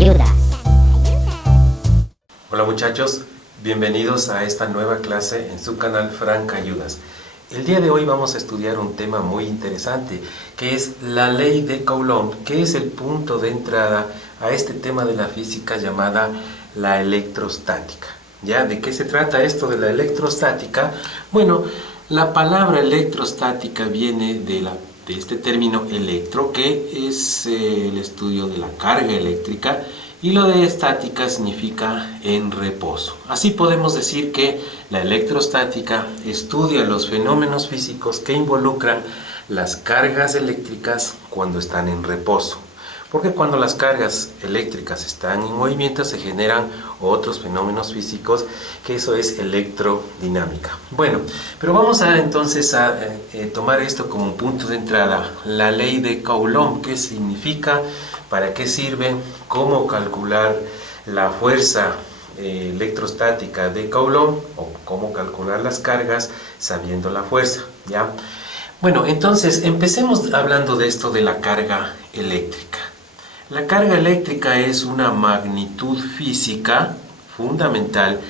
Ayudas. Hola muchachos, bienvenidos a esta nueva clase en su canal Frank Ayudas. El día de hoy vamos a estudiar un tema muy interesante, que es la ley de Coulomb, que es el punto de entrada a este tema de la física llamada la electrostática. ¿Ya? ¿De qué se trata esto de la electrostática? Bueno, la palabra electrostática viene de este término electro, que es el estudio de la carga eléctrica, y lo de estática significa en reposo. Así podemos decir que la electrostática estudia los fenómenos físicos que involucran las cargas eléctricas cuando están en reposo. Porque cuando las cargas eléctricas están en movimiento se generan otros fenómenos físicos, que eso es electrodinámica. Bueno, pero vamos entonces a tomar esto como un punto de entrada, la ley de Coulomb. ¿Qué significa? ¿Para qué sirve? ¿Cómo calcular la fuerza electrostática de Coulomb? ¿O cómo calcular las cargas sabiendo la fuerza? ¿Ya? Bueno, entonces empecemos hablando de esto de la carga eléctrica. La carga eléctrica es una magnitud física fundamental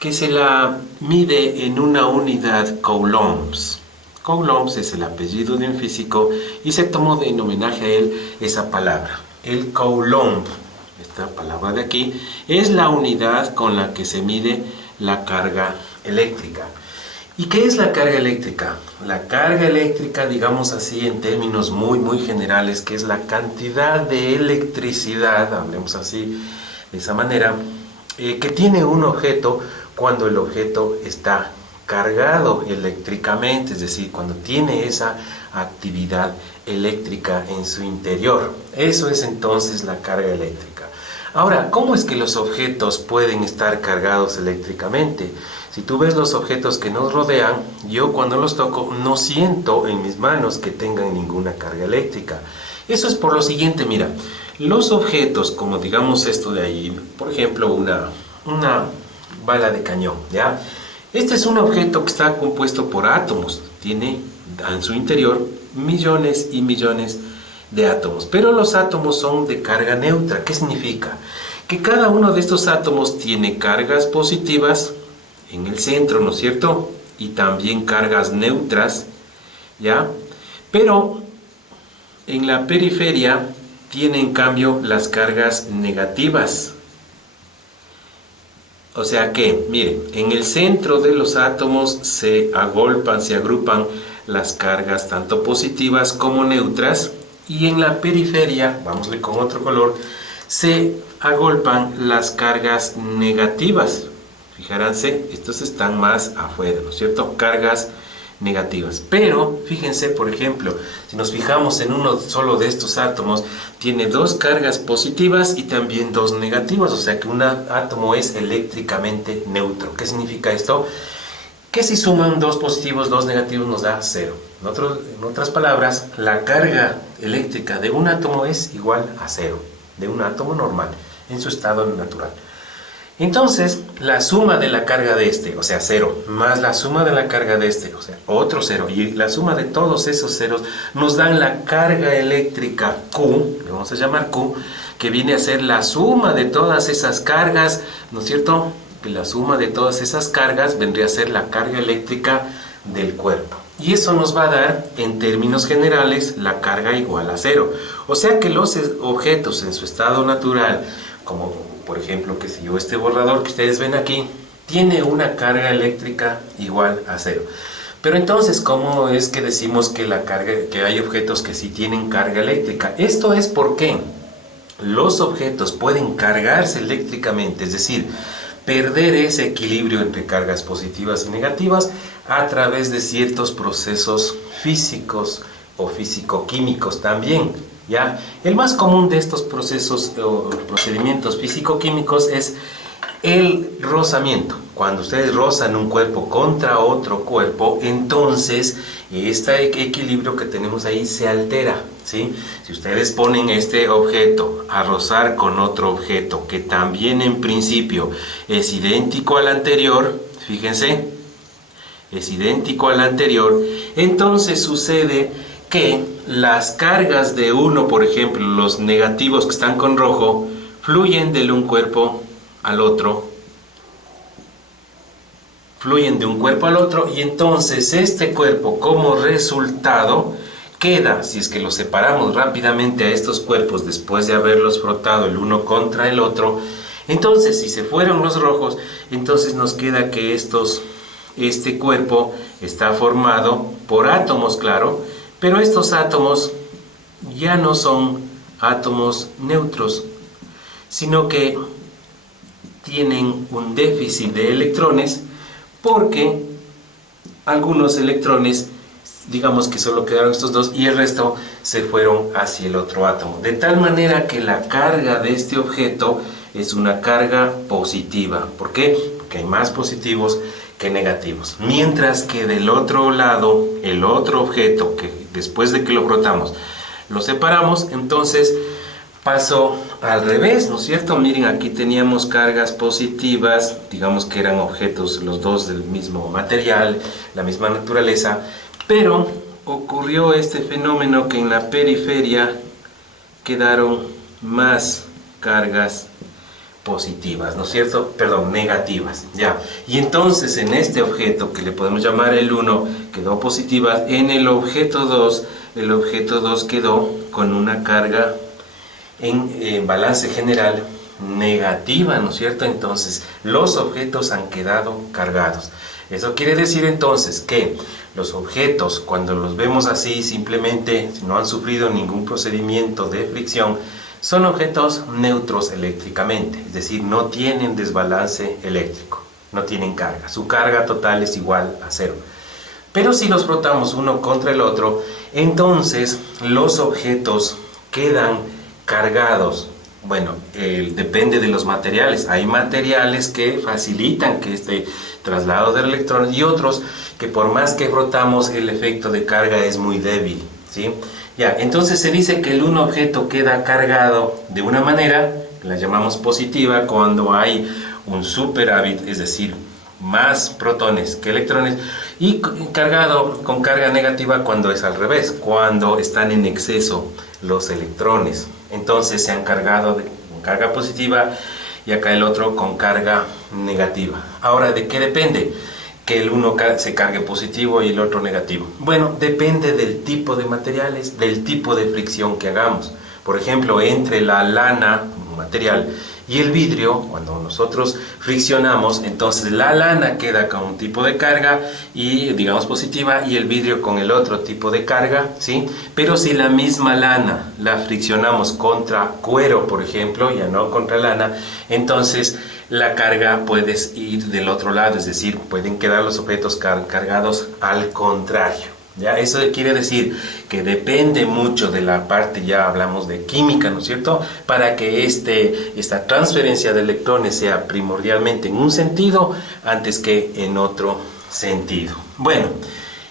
que se la mide en una unidad coulombs. Coulombs es el apellido de un físico y se tomó en homenaje a él esa palabra. El Coulomb, esta palabra de aquí, es la unidad con la que se mide la carga eléctrica. ¿Y qué es la carga eléctrica? La carga eléctrica, digamos así en términos muy generales, que es la cantidad de electricidad, hablemos así de esa manera, que tiene un objeto cuando el objeto está cargado eléctricamente, es decir, cuando tiene esa actividad eléctrica en su interior. Eso es entonces la carga eléctrica. Ahora, ¿cómo es que los objetos pueden estar cargados eléctricamente? Si tú ves los objetos que nos rodean, yo cuando los toco no siento en mis manos que tengan ninguna carga eléctrica. Eso es por lo siguiente, mira, los objetos, como digamos esto de ahí, por ejemplo, una bala de cañón, ¿ya? Este es un objeto que está compuesto por átomos, tiene en su interior millones y millones de átomos, pero los átomos son de carga neutra. ¿Qué significa? Que cada uno de estos átomos tiene cargas positivas en el centro, ¿no es cierto? Y también cargas neutras, ¿ya? Pero en la periferia tiene en cambio las cargas negativas. O sea que, miren, en el centro de los átomos se agrupan las cargas tanto positivas como neutras, y en la periferia, vamos a ver con otro color, se agolpan las cargas negativas. Fíjense, estos están más afuera, ¿no es cierto? Cargas negativas. Pero, fíjense, por ejemplo, si nos fijamos en uno solo de estos átomos, tiene dos cargas positivas y también dos negativas, o sea que un átomo es eléctricamente neutro. ¿Qué significa esto? Que si suman dos positivos, dos negativos nos da cero. En otras palabras, la carga eléctrica de un átomo es igual a cero, de un átomo normal, en su estado natural. Entonces, la suma de la carga de este, o sea, cero, más la suma de la carga de este, o sea, otro cero, y la suma de todos esos ceros nos dan la carga eléctrica Q, le vamos a llamar Q, que viene a ser la suma de todas esas cargas, ¿no es cierto? Que la suma de todas esas cargas vendría a ser la carga eléctrica del cuerpo. Y eso nos va a dar, en términos generales, la carga igual a cero. O sea que los objetos en su estado natural, como por ejemplo, que si yo este borrador que ustedes ven aquí, tiene una carga eléctrica igual a cero. Pero entonces, ¿cómo es que decimos que hay objetos que sí tienen carga eléctrica? Esto es porque los objetos pueden cargarse eléctricamente, es decir, perder ese equilibrio entre cargas positivas y negativas a través de ciertos procesos físicos o físico-químicos también, ¿ya? El más común de estos procesos o procedimientos físico-químicos es el rozamiento. Cuando ustedes rozan un cuerpo contra otro cuerpo, entonces este equilibrio que tenemos ahí se altera, ¿sí? Si ustedes ponen este objeto a rozar con otro objeto que también en principio es idéntico al anterior, fíjense, es idéntico al anterior, entonces sucede que las cargas de uno, por ejemplo, los negativos que están con rojo, fluyen de un cuerpo al otro, fluyen de un cuerpo al otro, y entonces este cuerpo como resultado queda, si es que los separamos rápidamente a estos cuerpos después de haberlos frotado el uno contra el otro, entonces si se fueron los rojos, entonces nos queda que este cuerpo está formado por átomos, claro, pero estos átomos ya no son átomos neutros, sino que tienen un déficit de electrones, porque algunos electrones, digamos que solo quedaron estos dos y el resto se fueron hacia el otro átomo, de tal manera que la carga de este objeto es una carga positiva. ¿Por qué? Porque hay más positivos que negativos, mientras que del otro lado, el otro objeto, que después de que lo frotamos lo separamos, entonces pasó al revés, ¿no es cierto? Miren, aquí teníamos cargas positivas, digamos que eran objetos los dos del mismo material, la misma naturaleza, pero ocurrió este fenómeno que en la periferia quedaron más cargas positivas, ¿no es cierto? Perdón, negativas, ya. Y entonces en este objeto, que le podemos llamar el 1, quedó positiva. En el objeto 2 quedó con una carga en balance general negativa, ¿no es cierto? Entonces los objetos han quedado cargados. Eso quiere decir entonces que los objetos, cuando los vemos así, simplemente no han sufrido ningún procedimiento de fricción, son objetos neutros eléctricamente, es decir, no tienen desbalance eléctrico, no tienen carga, su carga total es igual a cero. Pero si los frotamos uno contra el otro, entonces los objetos quedan cargados. Bueno, depende de los materiales. Hay materiales que facilitan que este traslado de electrones y otros que por más que frotamos el efecto de carga es muy débil, ¿sí? Ya, entonces se dice que un objeto queda cargado de una manera, que la llamamos positiva, cuando hay un superávit, es decir, más protones que electrones, y cargado con carga negativa cuando es al revés, cuando están en exceso los electrones. Entonces se han cargado con carga positiva y acá el otro con carga negativa. Ahora, ¿de qué depende que el uno se cargue positivo y el otro negativo? Bueno, depende del tipo de materiales, del tipo de fricción que hagamos. Por ejemplo, entre la lana, un material, y el vidrio, cuando nosotros friccionamos, entonces la lana queda con un tipo de carga y digamos positiva, y el vidrio con el otro tipo de carga, ¿sí? Pero si la misma lana la friccionamos contra cuero, por ejemplo, ya no contra lana, entonces la carga puede ir del otro lado, es decir, pueden quedar los objetos cargados al contrario. ¿Ya? Eso quiere decir que depende mucho de la parte, ya hablamos de química, ¿no es cierto? Para que esta transferencia de electrones sea primordialmente en un sentido antes que en otro sentido. Bueno,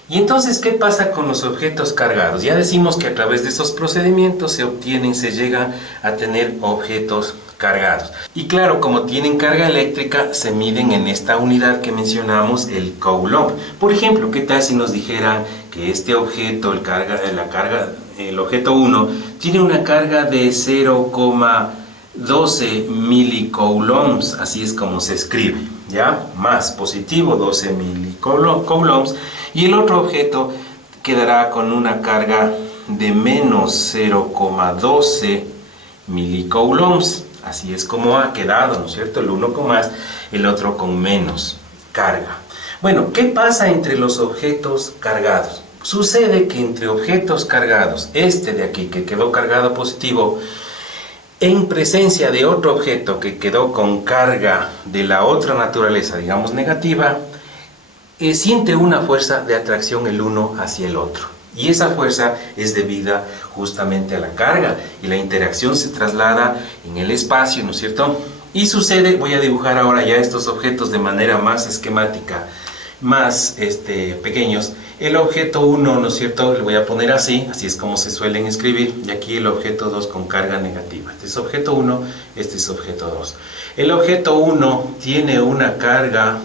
y entonces, ¿qué pasa con los objetos cargados? Ya decimos que a través de estos procedimientos se llegan a tener objetos cargados. Y claro, como tienen carga eléctrica, se miden en esta unidad que mencionamos, el Coulomb. Por ejemplo, ¿qué tal si nos dijeran que este objeto, el objeto 1, tiene una carga de 0,12 milicoulombs, así es como se escribe, ¿ya? Más positivo, 12 milicoulombs, y el otro objeto quedará con una carga de menos 0,12 milicoulombs. Así es como ha quedado, ¿no es cierto? El uno con más, el otro con menos carga. Bueno, ¿qué pasa entre los objetos cargados? Sucede que entre objetos cargados, este de aquí que quedó cargado positivo, en presencia de otro objeto que quedó con carga de la otra naturaleza, digamos negativa, siente una fuerza de atracción el uno hacia el otro. Y esa fuerza es debida justamente a la carga, y la interacción se traslada en el espacio, ¿no es cierto? Y sucede, voy a dibujar ahora ya estos objetos de manera más esquemática, más pequeños. El objeto 1, ¿no es cierto? Le voy a poner así es como se suelen escribir, y aquí el objeto 2 con carga negativa. Este es objeto 1, este es objeto 2. El objeto 1 tiene una carga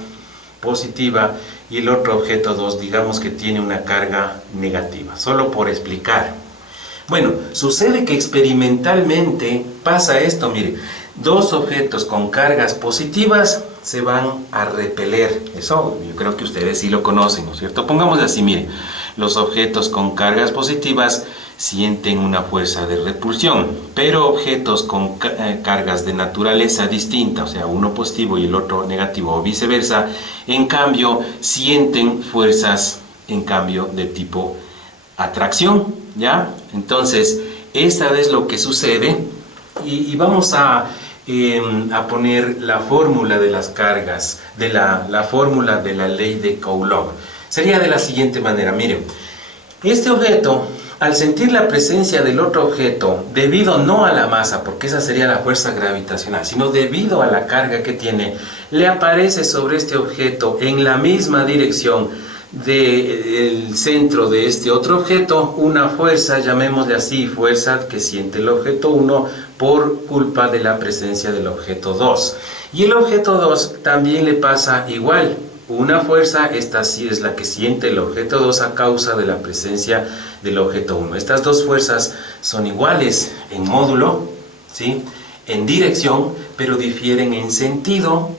positiva y el otro objeto 2, digamos que tiene una carga negativa, solo por explicar. Bueno, sucede que experimentalmente pasa esto, mire, dos objetos con cargas positivas se van a repeler. Eso yo creo que ustedes sí lo conocen, ¿no es cierto? Pongámoslo así, miren, los objetos con cargas positivas sienten una fuerza de repulsión, pero objetos con cargas de naturaleza distinta, o sea, uno positivo y el otro negativo o viceversa, en cambio sienten fuerzas en cambio de tipo atracción, ¿ya? Entonces, esta es lo que sucede y vamos a poner la fórmula de las cargas, de la fórmula de la ley de Coulomb. Sería de la siguiente manera, miren, este objeto, al sentir la presencia del otro objeto, debido no a la masa, porque esa sería la fuerza gravitacional, sino debido a la carga que tiene, le aparece sobre este objeto en la misma dirección del centro de este otro objeto una fuerza, llamémosle así, fuerza que siente el objeto 1 por culpa de la presencia del objeto 2. Y el objeto 2 también le pasa igual. Una fuerza, esta sí es la que siente el objeto 2 a causa de la presencia del objeto 1. Estas dos fuerzas son iguales en módulo, ¿sí?, en dirección, pero difieren en sentido.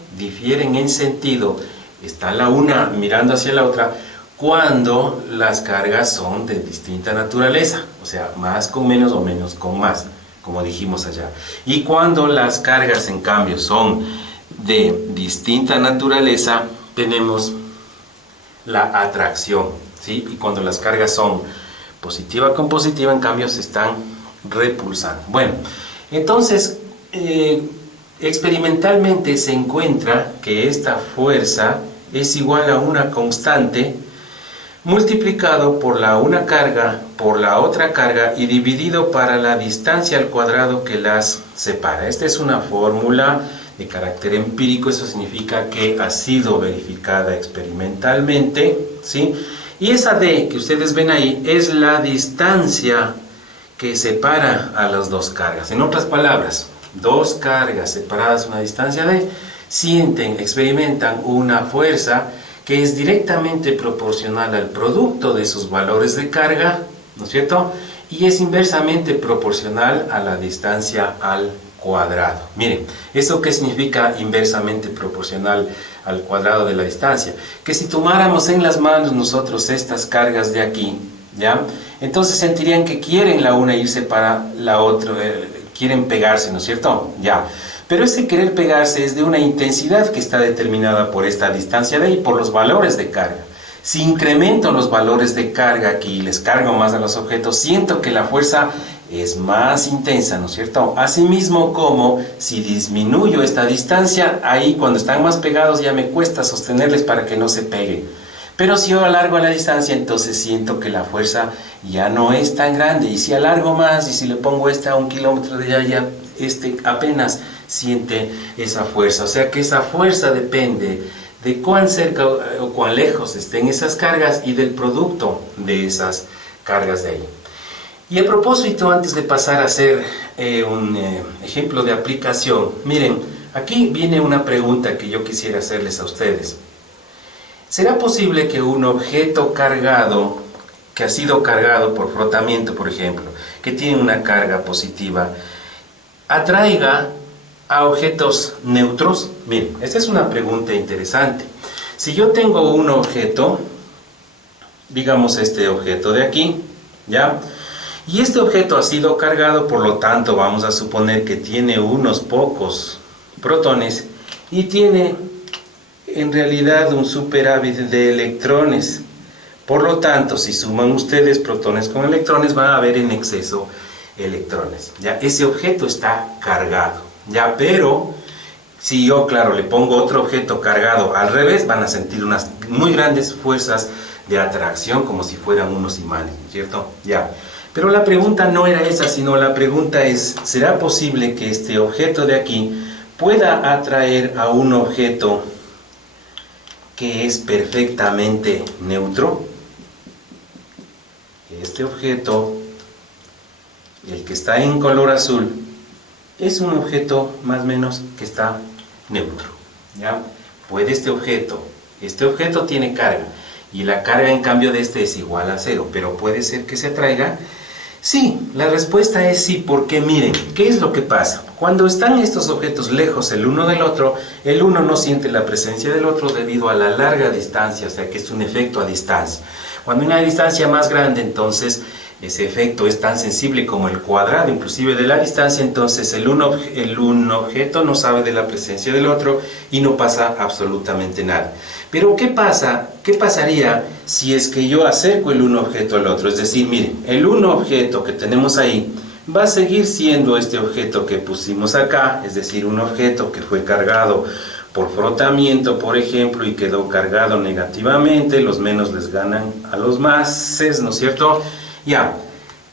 Está la una mirando hacia la otra cuando las cargas son de distinta naturaleza, o sea, más con menos o menos con más, como dijimos allá. Y cuando las cargas, en cambio, son de distinta naturaleza, tenemos la atracción, ¿sí? Y cuando las cargas son positiva con positiva, en cambio, se están repulsando. Bueno, entonces, experimentalmente se encuentra que esta fuerza es igual a una constante multiplicado por la una carga por la otra carga y dividido para la distancia al cuadrado que las separa. Esta es una fórmula de carácter empírico, eso significa que ha sido verificada experimentalmente, ¿sí? Y esa D que ustedes ven ahí es la distancia que separa a las dos cargas. En otras palabras, dos cargas separadas a una distancia D experimentan una fuerza que es directamente proporcional al producto de sus valores de carga, ¿no es cierto? Y es inversamente proporcional a la distancia al cuadrado. Miren, ¿eso qué significa inversamente proporcional al cuadrado de la distancia? Que si tomáramos en las manos nosotros estas cargas de aquí, ¿ya?, entonces sentirían que quieren la una irse para la otra, quieren pegarse, ¿no es cierto? Ya. Pero ese querer pegarse es de una intensidad que está determinada por esta distancia de ahí, por los valores de carga. Si incremento los valores de carga aquí y les cargo más a los objetos, siento que la fuerza es más intensa, ¿no es cierto? Asimismo, como si disminuyo esta distancia, ahí cuando están más pegados ya me cuesta sostenerles para que no se peguen. Pero si yo alargo la distancia, entonces siento que la fuerza ya no es tan grande. Y si alargo más, y si le pongo esta a 1 kilómetro de allá, ya apenas siente esa fuerza. O sea que esa fuerza depende de cuán cerca o cuán lejos estén esas cargas y del producto de esas cargas de ahí. Y a propósito, antes de pasar a hacer un ejemplo de aplicación, miren, aquí viene una pregunta que yo quisiera hacerles a ustedes. ¿Será posible que un objeto cargado, que ha sido cargado por frotamiento, por ejemplo, que tiene una carga positiva, atraiga a objetos neutros? Miren, esta es una pregunta interesante. Si yo tengo un objeto, digamos este objeto de aquí, ¿ya?, y este objeto ha sido cargado, por lo tanto vamos a suponer que tiene unos pocos protones y tiene en realidad un superávit de electrones. Por lo tanto, si suman ustedes protones con electrones, va a haber en exceso electrones. Ya, ese objeto está cargado. Ya, pero si yo, claro, le pongo otro objeto cargado al revés, van a sentir unas muy grandes fuerzas de atracción, como si fueran unos imanes, ¿cierto? Ya. Pero la pregunta no era esa, sino la pregunta es, ¿será posible que este objeto de aquí pueda atraer a un objeto que es perfectamente neutro? Este objeto, el que está en color azul, es un objeto más o menos que está neutro, ¿ya? Puede este objeto tiene carga, y la carga en cambio de este es igual a 0, pero puede ser que se atraiga Sí, la respuesta es sí, porque miren, ¿qué es lo que pasa? Cuando están estos objetos lejos el uno del otro, el uno no siente la presencia del otro debido a la larga distancia, o sea que es un efecto a distancia. Cuando hay una distancia más grande, entonces ese efecto es tan sensible como el cuadrado, inclusive de la distancia, entonces el un objeto no sabe de la presencia del otro y no pasa absolutamente nada. Pero ¿qué pasa? ¿Qué pasaría si es que yo acerco el un objeto al otro? Es decir, miren, el un objeto que tenemos ahí va a seguir siendo este objeto que pusimos acá, es decir, un objeto que fue cargado por frotamiento, por ejemplo, y quedó cargado negativamente, los menos les ganan a los máses, ¿no es cierto? Ya,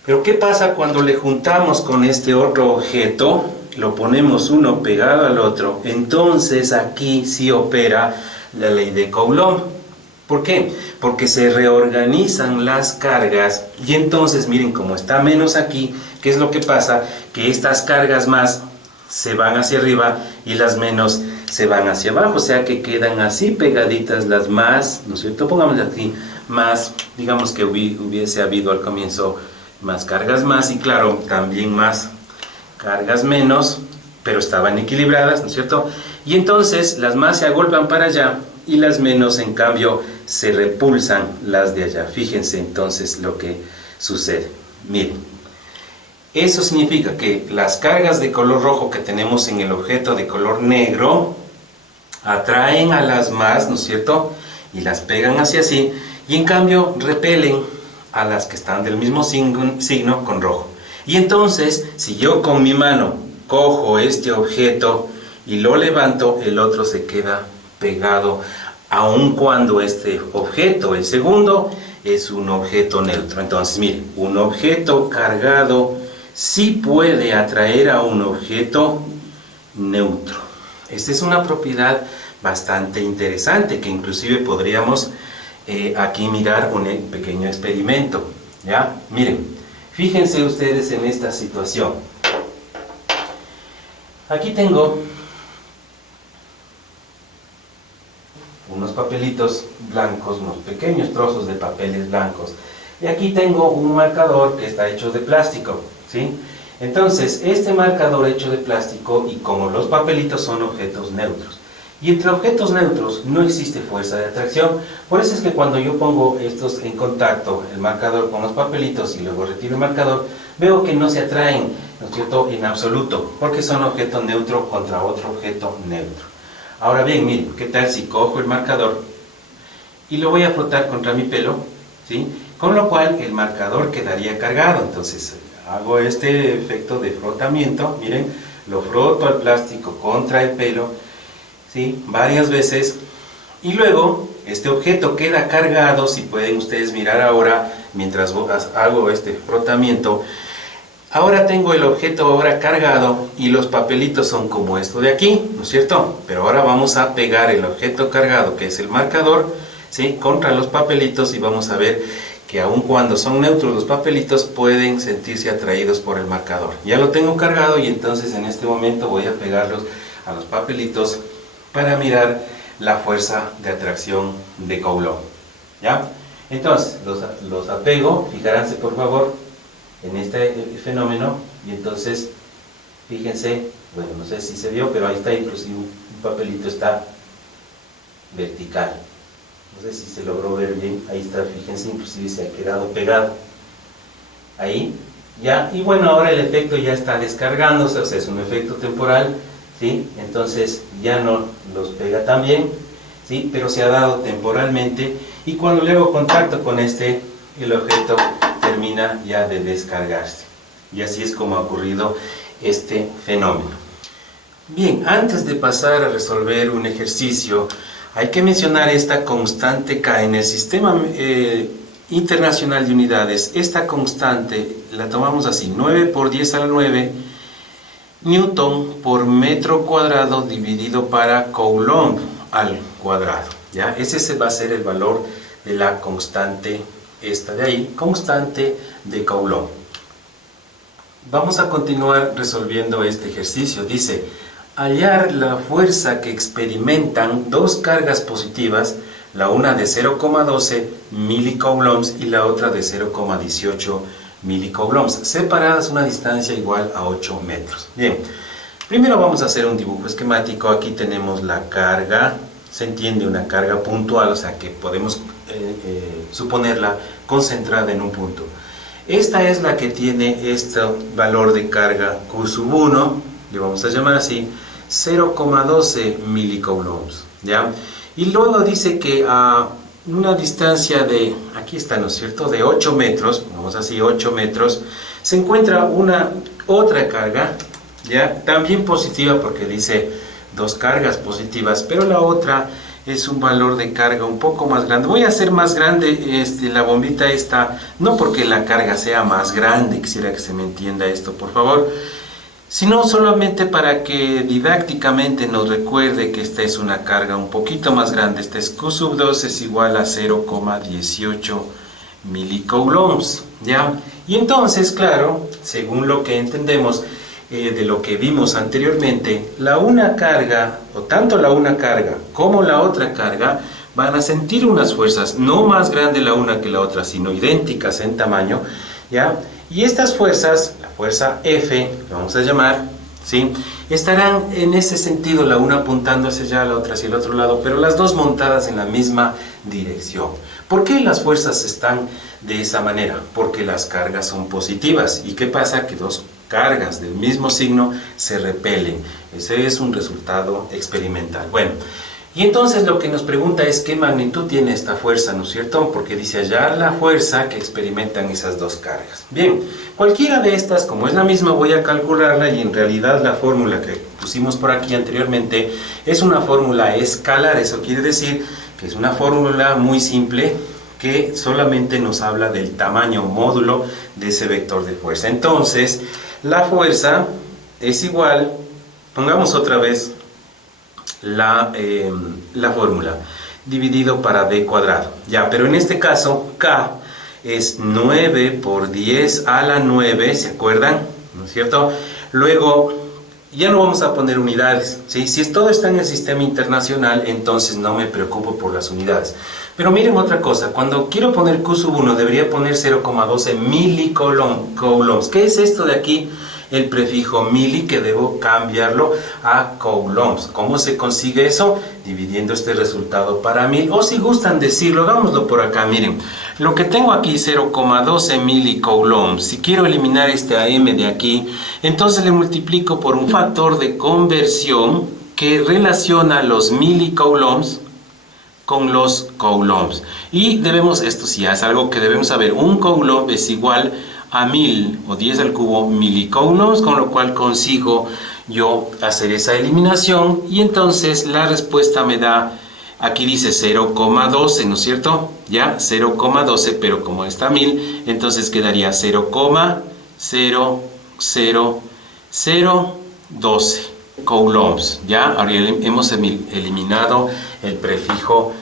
pero ¿qué pasa cuando le juntamos con este otro objeto? Lo ponemos uno pegado al otro, entonces aquí sí opera la ley de Coulomb. ¿Por qué? Porque se reorganizan las cargas y entonces miren como está menos aquí, ¿qué es lo que pasa? Que estas cargas más se van hacia arriba y las menos se van hacia abajo, o sea que quedan así pegaditas las más, ¿no es cierto? Pongamos aquí más, digamos que hubiese habido al comienzo más cargas más y claro, también más cargas menos, pero estaban equilibradas, ¿no es cierto? Y entonces las más se agolpan para allá y las menos en cambio se repulsan las de allá. Fíjense entonces lo que sucede. Miren, eso significa que las cargas de color rojo que tenemos en el objeto de color negro atraen a las más, ¿no es cierto? Y las pegan hacia sí y en cambio repelen a las que están del mismo signo con rojo. Y entonces, si yo con mi mano cojo este objeto y lo levanto, el otro se queda pegado, aun cuando este objeto, el segundo, es un objeto neutro. Entonces, miren, un objeto cargado sí puede atraer a un objeto neutro. Esta es una propiedad bastante interesante que inclusive podríamos aquí mirar un pequeño experimento. ¿Ya? Miren. Fíjense ustedes en esta situación. Aquí tengo unos papelitos blancos, unos pequeños trozos de papeles blancos. Y aquí tengo un marcador que está hecho de plástico, ¿sí? Entonces, este marcador hecho de plástico y como los papelitos son objetos neutros. Y entre objetos neutros no existe fuerza de atracción. Por eso es que cuando yo pongo estos en contacto, el marcador con los papelitos y luego retiro el marcador, veo que no se atraen, ¿no es cierto?, en absoluto, porque son objeto neutro contra otro objeto neutro. Ahora bien, miren, ¿qué tal si cojo el marcador y lo voy a frotar contra mi pelo? ¿Sí? Con lo cual el marcador quedaría cargado. Entonces hago este efecto de frotamiento, miren, lo froto al plástico contra el pelo, ¿sí?, varias veces, y luego este objeto queda cargado. Si pueden ustedes mirar ahora, mientras hago este frotamiento, ahora tengo el objeto ahora cargado y los papelitos son como esto de aquí, ¿no es cierto? Pero ahora vamos a pegar el objeto cargado, que es el marcador, ¿sí?, contra los papelitos y vamos a ver que aun cuando son neutros los papelitos pueden sentirse atraídos por el marcador. Ya lo tengo cargado y entonces en este momento voy a pegarlos a los papelitos para mirar la fuerza de atracción de Coulomb. ¿Ya? Entonces, los apego, fijaránse por favor en este fenómeno, y entonces, fíjense, bueno, no sé si se vio, pero ahí está, inclusive un papelito está vertical. No sé si se logró ver bien, ahí está, fíjense, inclusive se ha quedado pegado. Ahí, ya, y bueno, ahora el efecto ya está descargándose, o sea, es un efecto temporal, ¿sí? Entonces ya no los pega tan bien, ¿sí?, pero se ha dado temporalmente, y cuando le hago contacto con este, el objeto termina ya de descargarse. Y así es como ha ocurrido este fenómeno. Bien, antes de pasar a resolver un ejercicio, hay que mencionar esta constante K. En el sistema internacional de unidades, esta constante la tomamos así: 9 por 10 a la 9 Newton por metro cuadrado dividido para Coulomb al cuadrado. ¿Ya? Ese va a ser el valor de la constante, esta de ahí, constante de Coulomb. Vamos a continuar resolviendo este ejercicio. Dice: hallar la fuerza que experimentan dos cargas positivas, la una de 0,12 milicoulombs y la otra de 0,18 milicoulombs, separadas una distancia igual a 8 metros. Bien, primero vamos a hacer un dibujo esquemático. Aquí tenemos la carga, se entiende una carga puntual, o sea que podemos suponerla concentrada en un punto. Esta es la que tiene este valor de carga Q sub 1, le vamos a llamar así, 0,12 milicoulombs, ¿ya? Y luego dice que a una distancia de, aquí está, ¿no es cierto?, de 8 metros, vamos así, 8 metros, se encuentra una otra carga, ¿ya?, también positiva porque dice dos cargas positivas, pero la otra es un valor de carga un poco más grande. Voy a hacer más grande la bombita esta, no porque la carga sea más grande, quisiera que se me entienda esto, por favor, sino solamente para que didácticamente nos recuerde que esta es una carga un poquito más grande. Este es Q sub 2 es igual a 0,18 milicoulombs, ¿ya? Y entonces, claro, según lo que entendemos de lo que vimos anteriormente, la una carga, o tanto la una carga como la otra carga, van a sentir unas fuerzas, no más grande la una que la otra, sino idénticas en tamaño, ¿ya? Y estas fuerzas, la fuerza F, la vamos a llamar, ¿sí?, estarán en ese sentido, la una apuntando hacia allá, la otra hacia el otro lado, pero las dos montadas en la misma dirección. ¿Por qué las fuerzas están de esa manera? Porque las cargas son positivas. ¿Y qué pasa? Que dos cargas del mismo signo se repelen. Ese es un resultado experimental. Bueno, y entonces lo que nos pregunta es qué magnitud tiene esta fuerza, ¿no es cierto? Porque dice hallar la fuerza que experimentan esas dos cargas. Bien, cualquiera de estas, como es la misma, voy a calcularla, y en realidad la fórmula que pusimos por aquí anteriormente es una fórmula escalar. Eso quiere decir que es una fórmula muy simple que solamente nos habla del tamaño módulo de ese vector de fuerza. Entonces, la fuerza es igual, pongamos otra vez la fórmula, dividido para d cuadrado, ya, pero en este caso K es 9 por 10 a la 9, ¿se acuerdan? ¿No es cierto? Luego, ya no vamos a poner unidades, ¿sí? Si todo está en el sistema internacional, entonces no me preocupo por las unidades. Pero miren otra cosa, cuando quiero poner Q sub 1, debería poner 0,12 milicoulombs. ¿Qué es esto de aquí? El prefijo mili, que debo cambiarlo a coulombs. ¿Cómo se consigue eso? Dividiendo este resultado para 1000, o si gustan decirlo, hagámoslo por acá. Miren, lo que tengo aquí, 0,12 milicoulombs, si quiero eliminar este AM de aquí, entonces le multiplico por un factor de conversión que relaciona los milicoulombs con los coulombs. Y debemos, esto sí es algo que debemos saber, un coulomb es igual a 1000 o 10 al cubo milicoulombs, con lo cual consigo yo hacer esa eliminación, y entonces la respuesta me da, aquí dice 0,12, ¿no es cierto? Ya, 0,12, pero como está 1000, entonces quedaría 0,00012 coulombs, ¿ya? Ahora hemos eliminado el prefijo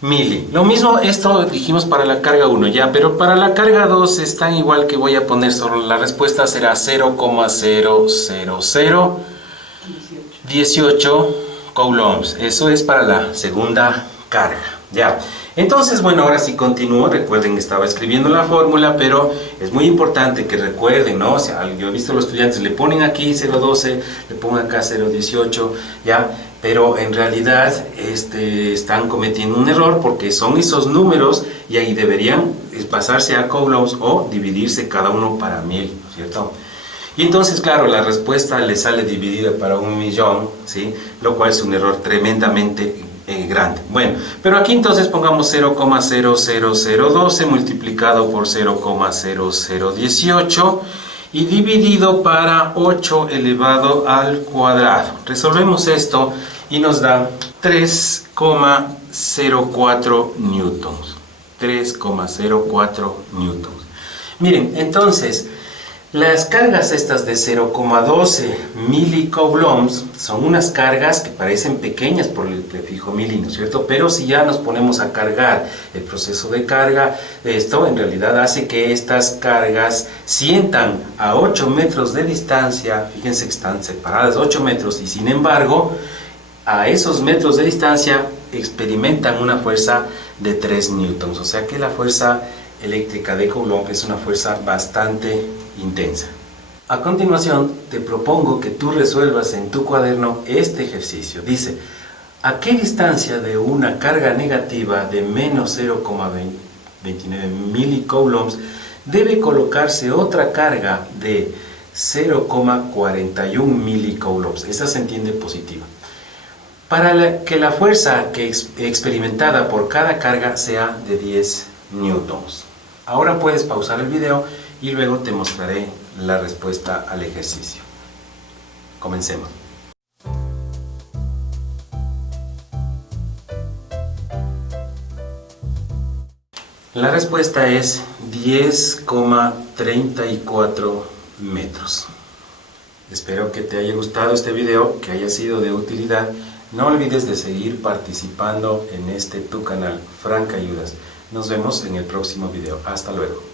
mili. Lo mismo, esto dijimos para la carga 1, ya, pero para la carga 2 es tan igual que voy a poner solo la respuesta será 0,00018 coulombs. Eso es para la segunda carga, ya. Entonces, bueno, ahora sí continúo. Recuerden que estaba escribiendo la fórmula, pero es muy importante que recuerden, ¿no? O sea, yo he visto a los estudiantes, le ponen aquí 0,12, le ponen acá 0,18, ya, pero en realidad están cometiendo un error, porque son esos números y ahí deberían pasarse a coulombs o dividirse cada uno para 1000, ¿cierto? Y entonces, claro, la respuesta le sale dividida para 1.000.000, ¿sí? Lo cual es un error tremendamente grande. Bueno, pero aquí entonces pongamos 0,00012 multiplicado por 0,0018 y dividido para 8 elevado al cuadrado. Resolvemos esto y nos da 3,04 newtons. 3,04 newtons. Miren, entonces, las cargas estas de 0,12 milicoulombs son unas cargas que parecen pequeñas por el prefijo mili, ¿no es cierto? Pero si ya nos ponemos a cargar el proceso de carga, esto en realidad hace que estas cargas sientan a 8 metros de distancia. Fíjense que están separadas 8 metros y sin embargo, a esos metros de distancia experimentan una fuerza de 3 newtons. O sea que la fuerza eléctrica de Coulomb es una fuerza bastante intensa. A continuación, te propongo que tú resuelvas en tu cuaderno este ejercicio. Dice, ¿a qué distancia de una carga negativa de menos 0,29 milicoulombs debe colocarse otra carga de 0,41 milicoulombs? Esa se entiende positiva. Para que la fuerza experimentada por cada carga sea de 10 newtons. Ahora puedes pausar el video y luego te mostraré la respuesta al ejercicio. Comencemos. La respuesta es 10,34 metros. Espero que te haya gustado este video, que haya sido de utilidad. No olvides de seguir participando en tu canal, Frank Ayudas. Nos vemos en el próximo video. Hasta luego.